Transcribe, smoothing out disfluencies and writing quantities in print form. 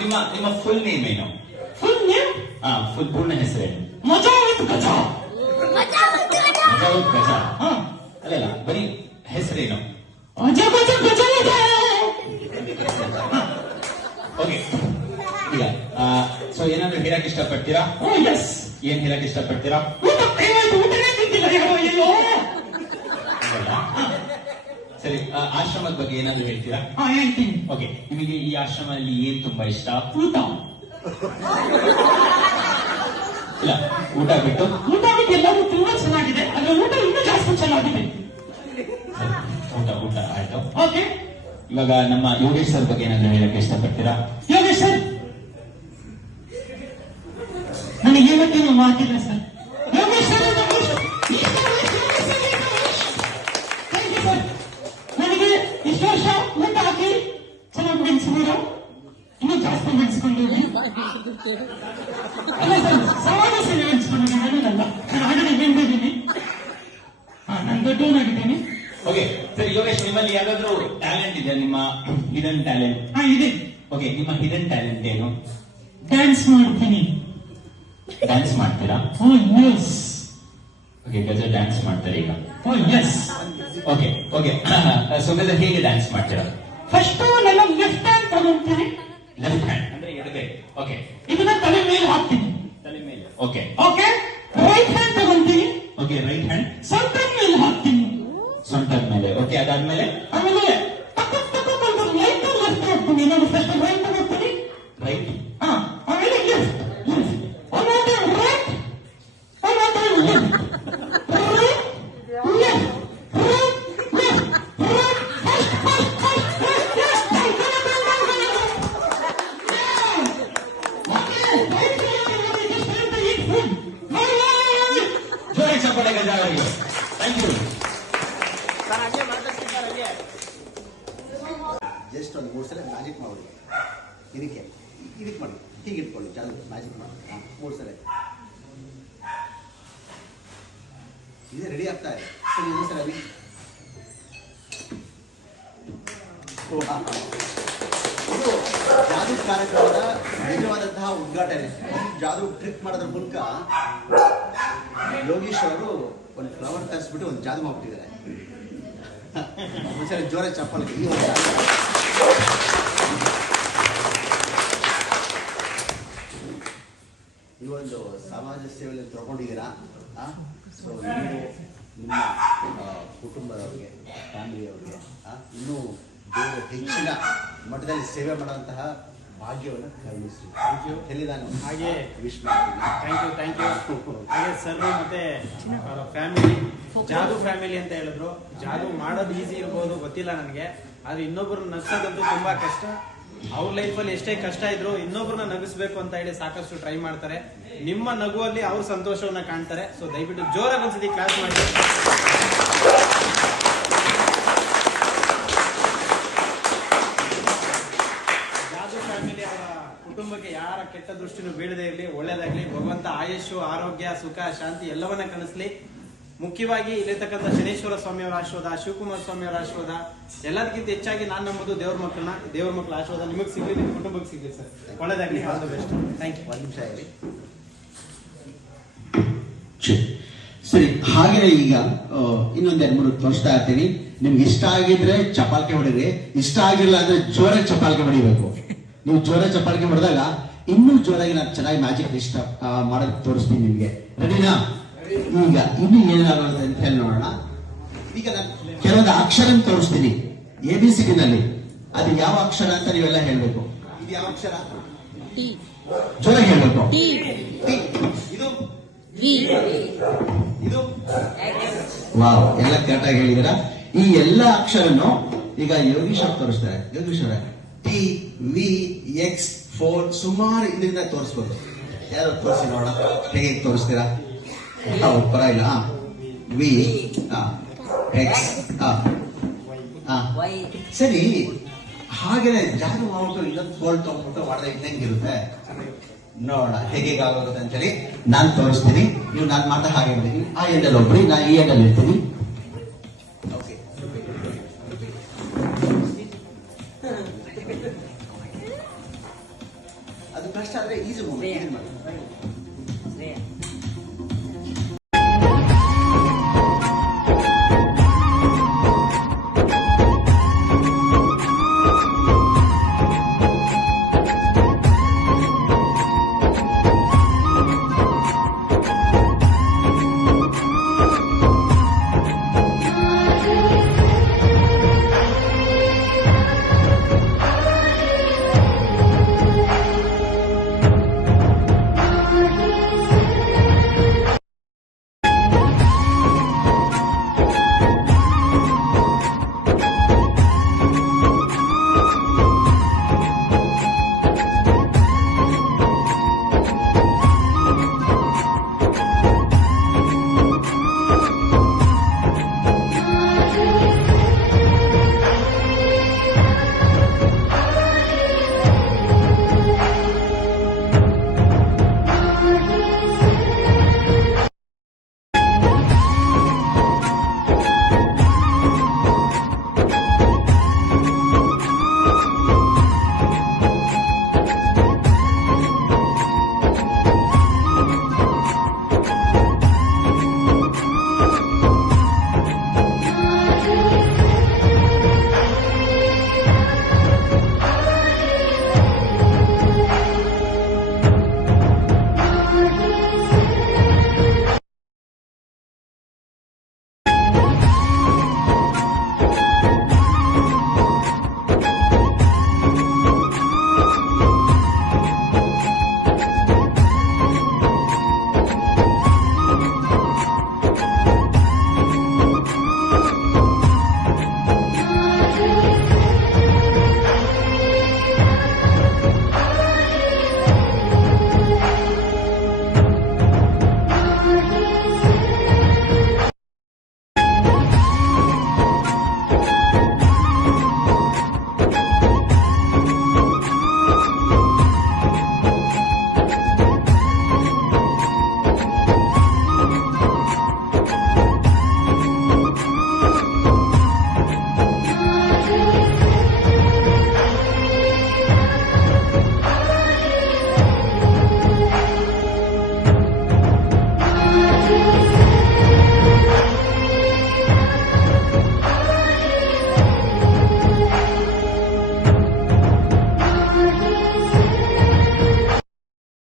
ನಿಮ್ಮ ನಿಮ್ಮ full name ಏನು? Full name? ಫುಲ್ ಪೂರ್ಣ ಹೆಸರೇನು? ಮಜಾ ವಿತ್ ಗಜ. ಮಜಾ ವಿತ್ ಗಜ. ಅಲ್ಲ ಬರೀ ಹೆಸರೇನು? ಅಜ ಗಜ ಗಜ ಇದೆ. ಓಕೆ, ಈಗ ಸೊ ಏನಾದ್ರು ಹೇಳಕ್ ಇಷ್ಟಪಡ್ತೀರಾ? ಎಸ್. ಏನ್ ಹೇಳಕ್ ಇಷ್ಟಪಡ್ತೀರಾ? ಊಟನೇ ತಿಂತಿಲ್ಲ ಅಯ್ಯೋ. ಸರಿ, ಆಶ್ರಮದ ಬಗ್ಗೆ ಏನಾದ್ರು ಹೇಳ್ತೀರಾ? ಹೇಳ್ತೀನಿ. ಓಕೆ, ನಿಮಗೆ ಈ ಆಶ್ರಮದಲ್ಲಿ ಏನ್ ತುಂಬಾ ಇಷ್ಟ? ಊಟ. ಇಲ್ಲ, ಊಟ ಬಿಟ್ಟು ಎಲ್ಲವೂ ತುಂಬಾ ಚೆನ್ನಾಗಿದೆ. ಅದ್ರ ಊಟ ಇನ್ನೂ ಜಾಸ್ತಿ ಚೆನ್ನಾಗಿದೆ. ಊಟ ಆಯ್ತು. ಓಕೆ, ಇವಾಗ ನಮ್ಮ ಯೋಗೇಶ್ ಸರ್ ಬಗ್ಗೆ ಏನಾದ್ರು ಹೇಳಕ್ಕೆ ಇಷ್ಟಪಡ್ತೀರಾ? ಯೋಗೇಶ್ ಸರ್ ನನಗೆ ಇವತ್ತೇನು ಮಾತಿಲ್ಲ ಸರ್. ಯೋಗೇಶ್ ಸರ್ ನನಗೆ ಇಷ್ಟು ವರ್ಷ ಊಟ ಹಾಕಿ ಚೆನ್ನಾಗಿ ಬೆಳೆಸಿದ್ರು. ಇನ್ನೂ ಜಾಸ್ತಿ ಬೆಳೆಸ್ಕೊಂಡಿದ್ವಿ. ಅಲ್ಲ ಸರ್, ಸಮಾಜ ಸೇವೆ ಬೆಳೆಸ್ಕೊಂಡಿದ್ದೀನಿ. ನಾನೇನಲ್ಲ, ನಾನು ಆಲ್ರೆಡಿ ಬೆಳೆದಿದ್ದೀನಿ. ನಾನು ದೊಡ್ಡವನಾಗಿದ್ದೀನಿ. ಓಕೆ, ಸರಿ ಯೋಗೇಶ್, ನಿಮ್ಮಲ್ಲಿ ಯಾವ್ದಾದ್ರು ಟ್ಯಾಲೆಂಟ್ ಇದೆ? ನಿಮ್ಮ ಹಿಡನ್ ಟ್ಯಾಲೆಂಟ್? ಇದೆ. ಓಕೆ, ನಿಮ್ಮ ಹಿಡನ್ ಟ್ಯಾಲೆಂಟ್ ಏನು? ಡ್ಯಾನ್ಸ್ ಮಾಡ್ತೀನಿ. ಡ್ಯಾನ್ಸ್ ಮಾಡ್ತೀರಾ? ಎಸ್. ಓಕೆ, ಗಜ ಡ್ಯಾನ್ಸ್ ಮಾಡ್ತಾರೆ ಈಗ. ಎಸ್. ಓಕೆ ಓಕೆ, ಸೊ ಗಜ ಹೇಗೆ ಡ್ಯಾನ್ಸ್ ಮಾಡ್ತೀರಾ? ಫಸ್ಟ್ ನನ್ನ ಲೆಫ್ಟ್ ಹ್ಯಾಂಡ್ ತಗೊಂತೀನಿ. ಲೆಫ್ಟ್ ಹ್ಯಾಂಡ್ ಅಂದ್ರೆ ಎಡಗೈ. ಓಕೆ, ಇದನ್ನ ತಲೆ ಮೇಲೆ ಹಾಕ್ತೀನಿ. ತಲೆ ಮೇಲೆ. ಓಕೆ ಓಕೆ, ರೈಟ್ ಹ್ಯಾಂಡ್ ತಗೊಂತೀನಿ. ಓಕೆ, ರೈಟ್ ಹ್ಯಾಂಡ್ ಸೊಂಟದ ಮೇಲೆ ಹಾಕ್ತೀನಿ. ಸೊಂಟದ ಮೇಲೆ. ಓಕೆ, ಆಮೇಲೆ ಆಮೇಲೆ ರೈಟ್ ಲೆಫ್ಟ್ ಹಾಕ್ತೀನಿ. ನಾನು ಫಸ್ಟ್ ರೈಟ್ ತಗೋತೀನಿ. ರೈಟ್. ಆಮೇಲೆ ಲೆಫ್ಟ್. ರೈಟ್. ಜೋರಾಗಿ ಚಪ್ಪಾಳೆ ಗಜ ಅವರಿಗೆ. Thank you. ಜಸ್ಟ್ ಒಂದು 3 ಸಲ ಮ್ಯಾಜಿಕ್ ಮಾಡಿ. ಇದಕ್ಕೆ ಮಾಡಿ, ಹೀಗೆ ಇಟ್ಕೊಳ್ಳಿ. ಚಾಲು ಮ್ಯಾಜಿಕ್ ಮಾಡಿ. 3 ಸಲ ಇದೇ ರೆಡಿ ಆಗ್ತಾ ಇದೆ. ಸರಿ, ಇನ್ನೊಂದು ಸಲ ಇದು ಜಾದೂ ಕಾರ್ಯಕ್ರಮದ ನಿಜವಾದಂತಹ ಉದ್ಘಾಟನೆ. ಜಾದೂ ಟ್ರಿಕ್ ಮಾಡೋದ್ರ ಮೂಲಕ ಯೋಗೀಶ್ ಅವರು ಒಂದು ಫ್ಲವರ್ ತರಿಸ್ಬಿಟ್ಟು ಒಂದು ಜಾದೂ ಮಾಡ್ಬಿಟ್ಟಿದ್ದಾರೆ. ಒಂದ್ಸಲ ಜೋರ ಚಪ್ಪಲ್. ಈ ಒಂದು ಸಮಾಜ ಸೇವೆಯಲ್ಲಿ ತೊಗೊಂಡಿದ್ದೀರಾ. ಸೊ ನೀವು ನಿಮ್ಮ ಕುಟುಂಬದವ್ರಿಗೆ, ಫ್ಯಾಮಿಲಿಯವ್ರಿಗೆ ಇನ್ನೂ ಬೇರೆ ಹೆಚ್ಚಿನ ಮಟ್ಟದಲ್ಲಿ ಸೇವೆ ಮಾಡುವಂತಹ ಭಾಗ್ಯವನ್ನು ಕರುಣಿಸಿ. ಎಲ್ಲಿ ನಾನು ಹಾಗೆ ವಿಶ್ ಮಾಡ್ತೀನಿ. Thank you. ಹಾಗೆ ಸರ್ ಮತ್ತೆ ಅವರ ಫ್ಯಾಮಿಲಿ, ಜಾದೂ ಫ್ಯಾಮಿಲಿ ಅಂತ ಹೇಳಿದ್ರು. ಜಾದೂ ಮಾಡೋದು ಈಸಿ ಇರ್ಬೋದು, ಗೊತ್ತಿಲ್ಲ ನನಗೆ. ಆದ್ರೆ ಇನ್ನೊಬ್ಬರು ನಗ್ಸೋದಂತೂ ತುಂಬಾ ಕಷ್ಟ. ಅವ್ರ ಲೈಫಲ್ಲಿ ಎಷ್ಟೇ ಕಷ್ಟ ಇದ್ರು ಇನ್ನೊಬ್ಬರನ್ನ ನಗಿಸ್ಬೇಕು ಅಂತ ಹೇಳಿ ಸಾಕಷ್ಟು ಟ್ರೈ ಮಾಡ್ತಾರೆ. ನಿಮ್ಮ ನಗುವಲ್ಲಿ ಅವ್ರ ಸಂತೋಷವನ್ನ ಕಾಣ್ತಾರೆ. ಸೊ ದಯವಿಟ್ಟು ಜೋರಾಗಿ ಒಂದ್ಸತಿ ಕ್ಲಾಸ್ ಮಾಡಿ. ಜಾದೂ ಫ್ಯಾಮಿಲಿ ಅವರ ಕುಟುಂಬಕ್ಕೆ ಯಾರ ಕೆಟ್ಟ ದೃಷ್ಟಿನೂ ಬೀಳದೇ ಇರಲಿ, ಒಳ್ಳೇದಾಗ್ಲಿ. ಭಗವಂತ ಆಯುಷು, ಆರೋಗ್ಯ, ಸುಖ, ಶಾಂತಿ ಎಲ್ಲವನ್ನ ಕಳಿಸ್ಲಿ. ಮುಖ್ಯವಾಗಿ ಇಲ್ಲಿರ್ತಕ್ಕಂಥ ಶನೇಶ್ವರ ಸ್ವಾಮಿಯವರ ಆಶೀರ್ವಾದ, ಶಿವಕುಮಾರ ಸ್ವಾಮಿಯವರ ಆಶೀರ್ವಾದ, ಎಲ್ಲದಕ್ಕಿಂತ ಹೆಚ್ಚಾಗಿ ನಾನು ನಂಬುದು ದೇವ್ರ ಮಕ್ಕಳ ಆಶೀರ್ವಾದ ನಿಮಗೆ ಸಿಗ್ಲಿ, ನಿಮ್ಮ ಕುಟುಂಬಕ್ಕೆ ಸಿಗ್ಲಿ ಸರ್. ಒಳ್ಳೇದಾಗ್ಲಿ. All the best. Thank you. 1 ನಿಮಿಷ ಇರಿ. ಸರಿ, ಹಾಗೆ ಈಗ ಇನ್ನೊಂದ್ 2-3 ತೋರಿಸ್ತಾ ಇರ್ತೀನಿ. ನಿಮ್ಗೆ ಇಷ್ಟ ಆಗಿದ್ರೆ ಚಪಾಲ್ಕೆ ಹೊಡಿರಿ, ಇಷ್ಟ ಆಗಿಲ್ಲ ಅಂದ್ರೆ ಜೋರಾಗಿ ಚಪಾಲ್ಕೆ ಹೊಡಿಬೇಕು. ನೀವು ಜೋರಾಗಿ ಚಪಾಲ್ಕೆ ಹೊಡೆದಾಗ ಇನ್ನೂ ಜೋರಾಗಿ ನಾನು ಚೆನ್ನಾಗಿ ಮ್ಯಾಜಿಕ್ ಇಷ್ಟ ಮಾಡೋದು ತೋರಿಸ್ತೀನಿ ನಿಮ್ಗೆ. ರೆಡಿನಾ? ಈಗ ಇನ್ನು ಏನಾಗುತ್ತೆ ಅಂತ ಹೇಳಿ ನೋಡೋಣ. ಈಗ ನಾನು ಕೆಲವೊಂದು ಅಕ್ಷರ ತೋರಿಸ್ತೀನಿ ABCD ನಲ್ಲಿ. ಅದು ಯಾವ ಅಕ್ಷರ ಅಂತ ನೀವೆಲ್ಲ ಹೇಳ್ಬೇಕು. ಇದು ಯಾವ ಅಕ್ಷರ? ಜೋರಾಗಿ ಹೇಳ್ಬೇಕು. ಇದು ಇದು ವಾವ್, ಎಲ್ಲ ಕರೆಕ್ಟ್ ಆಗಿ ಹೇಳಿದಿರಾ. ಈ ಎಲ್ಲ ಅಕ್ಷರನು ಈಗ ಯೋಗೀಶ್ ಅವ್ರು ತೋರಿಸ್ತಾರೆ. ಯೋಗೀಶ್ ಅವರೇ, TVX4 ಸುಮಾರು ಇದರಿಂದ ತೋರಿಸ್ಬೋದು. ಯಾರು ತೋರಿಸಿ ನೋಡೋಣ, ಹೇಗೆ ತೋರಿಸ್ತೀರಾ? ಪರವಾಗಿಲ್ಲ. VX ಸರಿ. ಹಾಗೇನೆ ಜಾದು ಮಾಡ್ಬಿಟ್ಟು ಇನ್ನೊಂದು ಗೋಲ್ಡ್ ತಗೊಂಡ್ಬಿಟ್ಟು ಮಾಡಿದ್ರೆ ಇನ್ನಂಗಿರುತ್ತೆ ನೋಡೋಣ ಹೇಗೆ ಆಗೋಗುತ್ತೆ ಅಂತ ಹೇಳಿ ನಾನು ತೋರಿಸ್ತೀನಿ. ನೀವು ನಾನು ಮಾತ್ರ ಹಾಗೆ ಹೇಳ್ತೀನಿ. ಆ ಎಂಡಲ್ಲಿ ಒಬ್ರಿ, ನಾನು ಈ ಎಂಡಲ್ಲಿ ಇರ್ತೀನಿ. ಓಕೆ, ಅದು ಕಷ್ಟ ಆದರೆ ಈಸಿ ಮೂಮೆಂಟ್ ಇದು ಮಾಡಿ